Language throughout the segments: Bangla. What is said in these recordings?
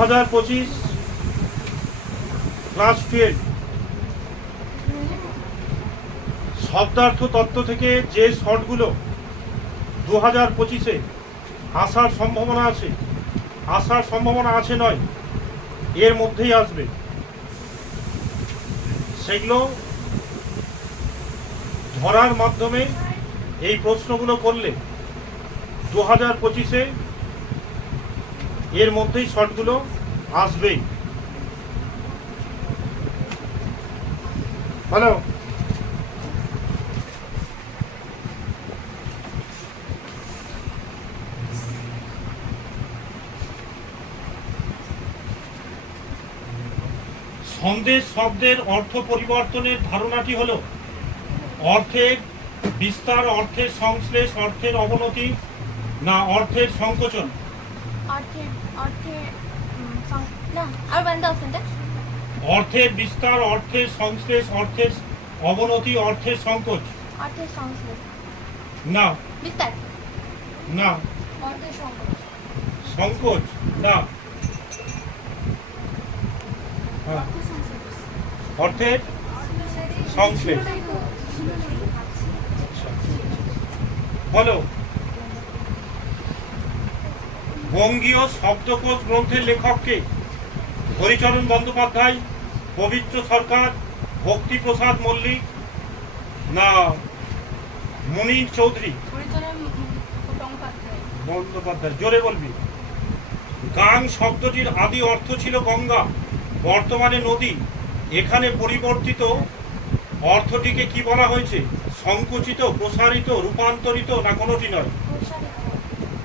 হাজার পঁচিশ ক্লাস টুয়েলভ শব্দার্থ তত্ত্ব থেকে যে শর্টগুলো দু হাজার পঁচিশে আসার সম্ভাবনা আছে, আসার সম্ভাবনা আছে নয়, এর মধ্যেই আসবে। সেগুলো ধরার মাধ্যমে এই প্রশ্নগুলো করলে দু হাজার পঁচিশে এর মধ্যেই শর্টগুলো আসবেই। হ্যালো সন্দেশ শব্দের অর্থ পরিবর্তনের ধারণাটি হলো, অর্থের বিস্তার, অর্থের সংশ্লেষ, অর্থের অবনতি, না অর্থের সংকোচন। অর্থের অর্থের উম, সং- না আর বান্দা অপশনটা অর্থের বিস্তার অর্থের সংশ্লেষ অর্থের অবনতি অর্থের সংকোচ। অর্থের সংশ্লেষ। না। বিস্তার। না। অর্থের সংকোচ। সংকোচ না। হ্যাঁ, অর্থের সংশ্লেষ। বলো। বঙ্গীয় শব্দকোষ গ্রন্থের লেখককে হরিচরণ বন্দ্যোপাধ্যায় পবিত্র সরকার ভক্তিপ্রসাদ মল্লিক না মুনির চৌধুরী। বন্দ্যোপাধ্যায়। জোরে বলবি। গাং শব্দটির আদি অর্থ ছিল গঙ্গা বর্তমানে নদী। এখানে পরিবর্তিত অর্থটিকে কি বলা হয়েছে? সংকুচিত প্রসারিত রূপান্তরিত না কোনোটি নয়?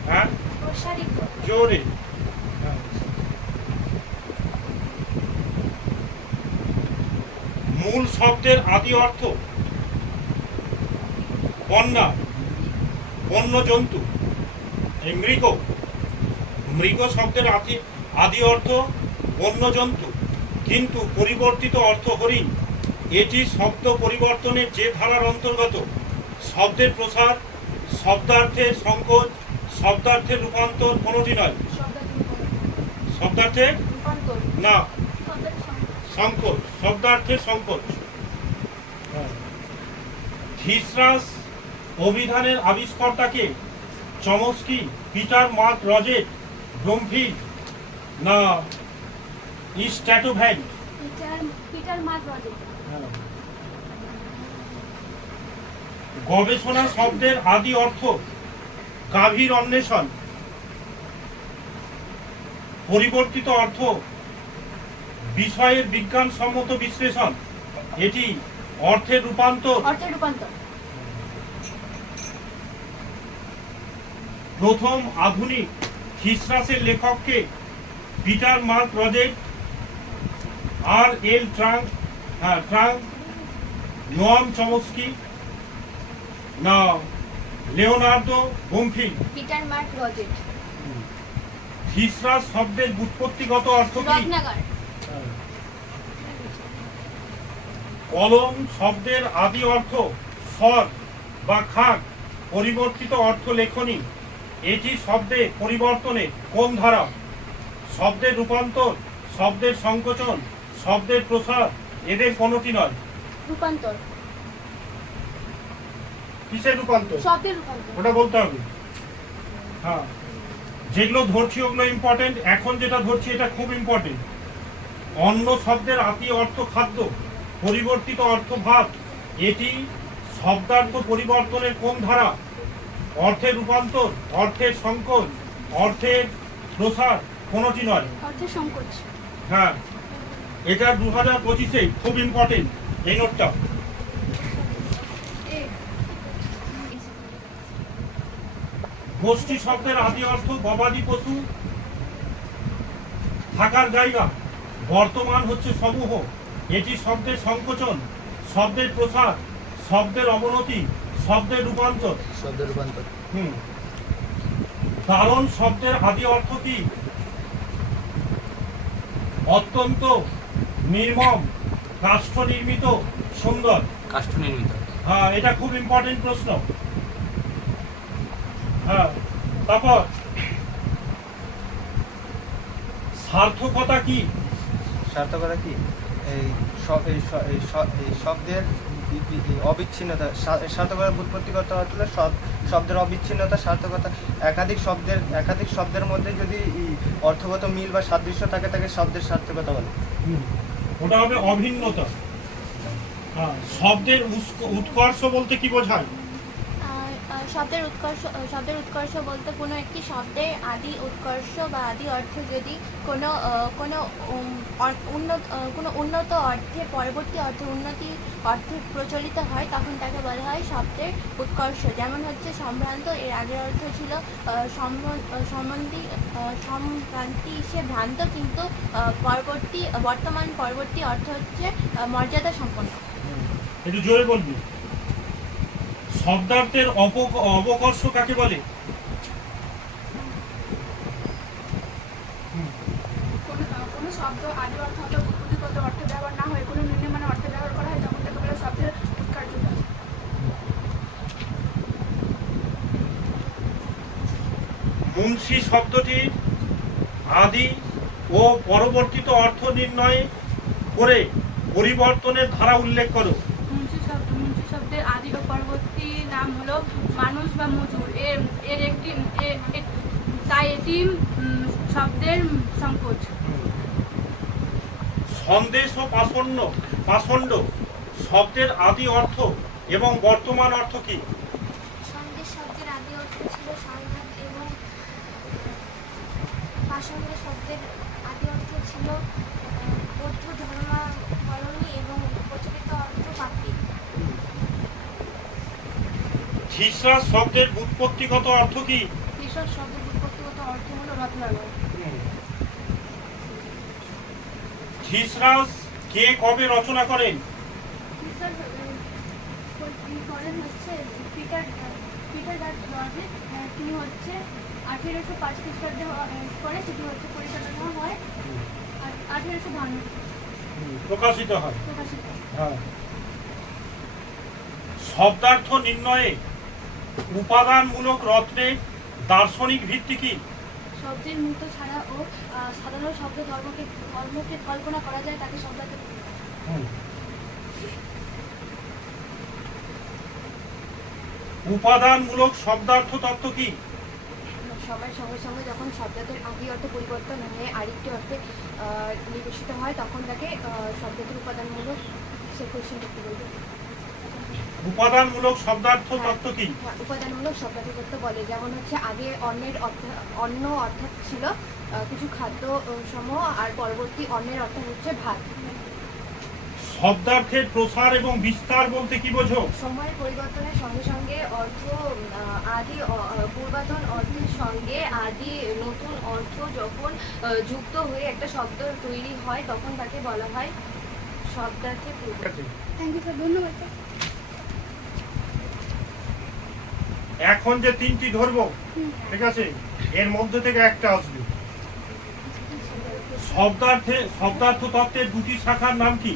হ্যাঁ? জোরে হ্যাঁ। মূল শব্দের আদি অর্থ বন্যা বন্য জন্তু মৃগ। মৃগ শব্দের আদি আদি অর্থ বন্য জন্তু কিন্তু পরিবর্তিত অর্থ হরিণ। এটি শব্দ পরিবর্তনের যে ধারার অন্তর্গত। শব্দের প্রসার শব্দার্থের সংকোচ শব্দার্থের রূপান্তর কোনোটি নয়। শব্দার্থে না সংকোচ শব্দার্থে সংকোচ থিসরাস অভিধানের আবিষ্কর্তাকে Chomsky Peter Mark Roget Bloomfield না ইস্ট্যাটোভ্যান্ট পিটার পিটার মার্ক রজেট। গবেষণা শব্দের আদি অর্থ গাভীর অন্বেষণ। পরিবর্তিত অর্থ বিষয়ের বিজ্ঞানসম্মত বিশ্লেষণ এটি অর্থের রূপান্তর। অর্থের রূপান্তর। প্রথম আধুনিক খিসরাসের লেখককে পিটার মার্ক রজেট আর এল ট্রাং হ্যাঁ ট্রাং নোয়াম চমস্কি না Leonardo Bloomfield Peter Mark Roget. Thesaurus শব্দের উৎপত্তিগত অর্থ কি? কলম শব্দের আদি অর্থ স্বর বা খাক পরিবর্তিত অর্থ লেখনী। এটি শব্দে পরিবর্তনে কোন ধারা? শব্দের রূপান্তর শব্দের সংকোচন শব্দের প্রসার এদের কোনোটি নয়। রূপান্তর। কিসের রূপান্তর? শব্দের রূপান্তর। ওটা বলতে হবে। হ্যাঁ। যেগুলো ধরছি ওগুলো ইম্পর্টেন্ট এখন যেটা ধরছি এটা খুব ইম্পর্টেন্ট অন্য শব্দের আতি অর্থ খাদ্য। পরিবর্তিত অর্থ ভাত এটি শব্দার্থ পরিবর্তনের কোন ধারা? অর্থের রূপান্তর অর্থের সংকোচ অর্থের প্রসার কোনোটি নয়। অর্থের সংকোচ। হ্যাঁ এটা দু হাজার পঁচিশে খুব ইম্পর্টেন্ট এই নোটটা। গোষ্ঠী শব্দের আদি অর্থ গবাদি পশু। থাকার জায়গা। বর্তমান হচ্ছে সমূহ। এটি শব্দের সংকোচন শব্দের প্রসার শব্দের অবনতি শব্দের রূপান্তর। শব্দ রূপান্তর। হুম। কারণ শব্দের আদি অর্থ কি? অত্যন্ত নির্মম কাষ্ঠ নির্মিত সুন্দর। কাষ্ঠ নির্মিত হ্যাঁ এটা খুব ইম্পর্টেন্ট প্রশ্ন। হ্যাঁ তারপর সার্থকতা কি? সার্থকতা কি? এই এই শব্দের অবিচ্ছিন্নতা সার্থকতার উৎপত্তিগত অর্থ হলো শব্দের অবিচ্ছিন্নতা, সার্থকতা, একাধিক শব্দের একাধিক শব্দের মধ্যে যদি অর্থগত মিল বা সাদৃশ্য থাকে, তাকে শব্দের সার্থকতা বলে। ওটা হবে অভিন্নতা হ্যাঁ শব্দের উৎকর্ষ বলতে কি বোঝায় শব্দের উৎকর্ষ শব্দের উৎকর্ষ বলতে কোনো একটি শব্দের আদি উৎকর্ষ বা আদি অর্থ যদি কোনো কোনো উন্নত কোনো উন্নত অর্থে, পরবর্তী অর্থে উন্নতি অর্থে প্রচলিত হয়, তখন তাকে বলা হয় শব্দের উৎকর্ষ। যেমন হচ্ছে সম্ভ্রান্ত, এর আগের অর্থ ছিল সম্বন্ধী সম্ভ্রান্তি সে ভ্রান্ত, কিন্তু পরবর্তী, বর্তমান পরবর্তী অর্থ হচ্ছে মর্যাদা সম্পন্ন। একটু জোরে বলবি? শব্দার্থের অবকর্ষ কাকে বলে? কোনো শব্দ আদি অর্থ অথবা উৎপত্তিগত অর্থে ব্যবহার না হয়ে কোনো নিম্নমানের অর্থে ব্যবহার করা হয় তখন তাকে বলে মুন্সি শব্দটি আদি ও পরবর্তীত অর্থ নির্ণয় করে পরিবর্তনের ধারা উল্লেখ করো মুন্সি শব্দ মুন্সি শব্দের আদি ও পরবর্তী নাম হলো মানুষ বা মজুর। এর এর একটি তাই এটি শব্দের সংকোচ। সন্দেশ ও পাষণ্ড পাষণ্ড শব্দের আদি অর্থ এবং বর্তমান অর্থ কি? সন্দেশ শব্দের আদি অর্থ ছিল সংঘাত এবং পাষণ্ড শব্দের আদি অর্থ ছিল আহ, বৌদ্ধ ধর্মাবলম্বী এবং প্রচলিত অর্থ পাপি খিসরা শব্দের উৎপত্তিগত অর্থ কি? কৃষক শব্দের উৎপত্তিগত অর্থ হলো রত্নালয় খিসরাস কে কবে রচনা করেন? করেন হচ্ছে পিটার পিটার ডাটে তিনি হচ্ছে আঠেরোশো পাঁচ খ্রিস্টাব্দে সেটি হচ্ছে পরিচালনা হয়। আর আঠেরোশো বান্ন। প্রকাশিত হয়। প্রকাশিত হ্যাঁ। শব্দার্থ নির্ণয়ে উপাদানমূলক রত্নে দার্শনিক ভিত্তি কি? শব্দের মূর্ত ছাড়া ও সাধারণ শব্দ ধর্মকে ধর্মকে কল্পনা করা যায় তাকে শব্দার্থ বলে। উপাদানমূলক শব্দার্থ তত্ত্ব কি? সময়ের সঙ্গে সঙ্গে যখন শব্দের আদি অর্থ পরিবর্তন হয়ে আরেকটি অর্থে আহ, নির্দেশিত হয় তখন তাকে আহ, শব্দের উপাদানমূলক সে কোয়েশ্চেন করতে বলবে। উপাদানমূলক শব্দার্থ তত্ত্ব কি? উপাদানমূলক শব্দার্থ করতে বলে যেমন হচ্ছে আগে অন্যের অর্থ অন্ন অর্থাৎ ছিল কিছু খাদ্য সমূহ আর পরবর্তী অন্যের অর্থ হচ্ছে ভাত। শব্দার্থের প্রসার এবং বিস্তার বলতে কি বোঝো? সময়ের পরিবর্তনের সঙ্গে সঙ্গে অর্থ আদি পূর্বাতন অর্থের সঙ্গে আদি নতুন অর্থ যখন যুক্ত হয়ে একটা শব্দ তৈরি হয় তখন তাকে বলা হয় শব্দার্থের পরিবর্তন থ্যাংক ইউ স্যার ধন্যবাদ স্যার এখন যে তিনটি ধরবো ঠিক আছে? এর মধ্যে থেকে একটা আসবে। শব্দার্থে শব্দার্থ তত্ত্বের দুটি শাখার নাম কি?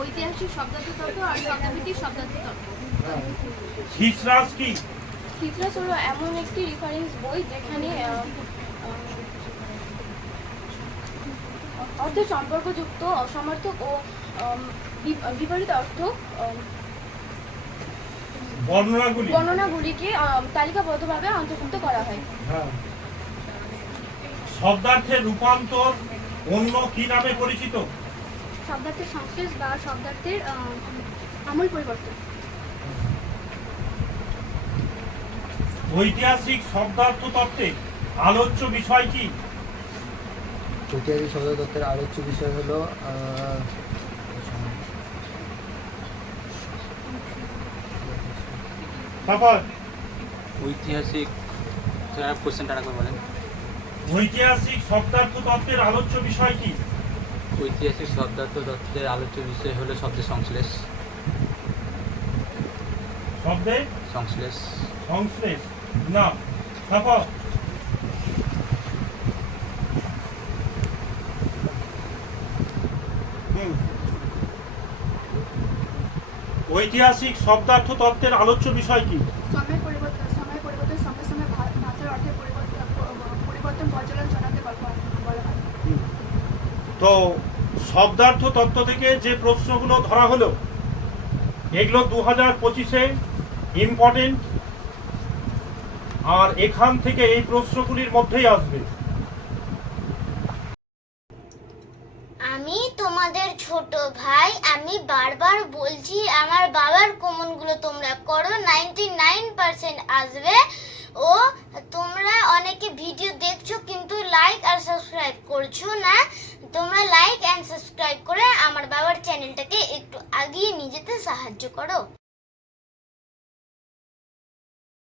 ঐতিহাসিক শব্দার্থ তত্ত্ব আর শব্দাভিত্তিক শব্দার্থ তত্ত্ব খিসরাস কি? হলো এমন একটি রেফারেন্স বই যেখানে সম্পর্কযুক্ত অসমর্থক ও বিপরীত অর্থ বর্ণনাগুলি। বর্ণনাগুলিকে তালিকাবদ্ধভাবে অন্তর্ভুক্ত করা হয়। হ্যাঁ। শব্দার্থের রূপান্তর অন্য কি নামে পরিচিত? শব্দার্থের সংশ্লেষ বা শব্দার্থের আম, আমূল পরিবর্তন। ঐতিহাসিক শব্দার্থ তত্ত্বে আলোচ্য বিষয় কি? ঐতিহাসিক শব্দ তত্ত্বের আলোচ্য বিষয় হলো তারপর? ঐতিহাসিক কোশ্চেনটা আরেকবার বলেন। ঐতিহাসিক শব্দার্থ তত্ত্বের আলোচ্য বিষয় কি? ঐতিহাসিক শব্দার্থ তত্ত্বের আলোচ্য বিষয় হলো শব্দের সংশ্লেষ। শব্দের সংশ্লেষ। সংশ্লেষ। না। তারপর হুম। ঐতিহাসিক শব্দার্থ তত্ত্বের আলোচ্য বিষয় কি? সময়ের পরিবর্তন সময়ের পরিবর্তনের সঙ্গে সঙ্গে ভাষার অর্থের পরিবর্তন পরিবর্তন পর্যালোচনাতে বলা হয় তো শব্দার্থ তত্ত্ব থেকে যে প্রশ্নগুলো ধরা হলো এগুলো দু হাজার পঁচিশে ইম্পর্টেন্ট আর এখান থেকে এই প্রশ্নগুলির মধ্যেই আসবে। আমি বারবার বলছি, আমার বাবার কমনগুলো তোমরা করো নাইনটি নাইন পার্সেন্ট আসবে। ও, তোমরা অনেকে ভিডিও দেখছ, কিন্তু লাইক আর সাবস্ক্রাইব করছ না। তোমরা লাইক অ্যান্ড সাবস্ক্রাইব করে আমার বাবার চ্যানেলটাকে একটু আগিয়ে নিয়ে যেতে সাহায্য করো।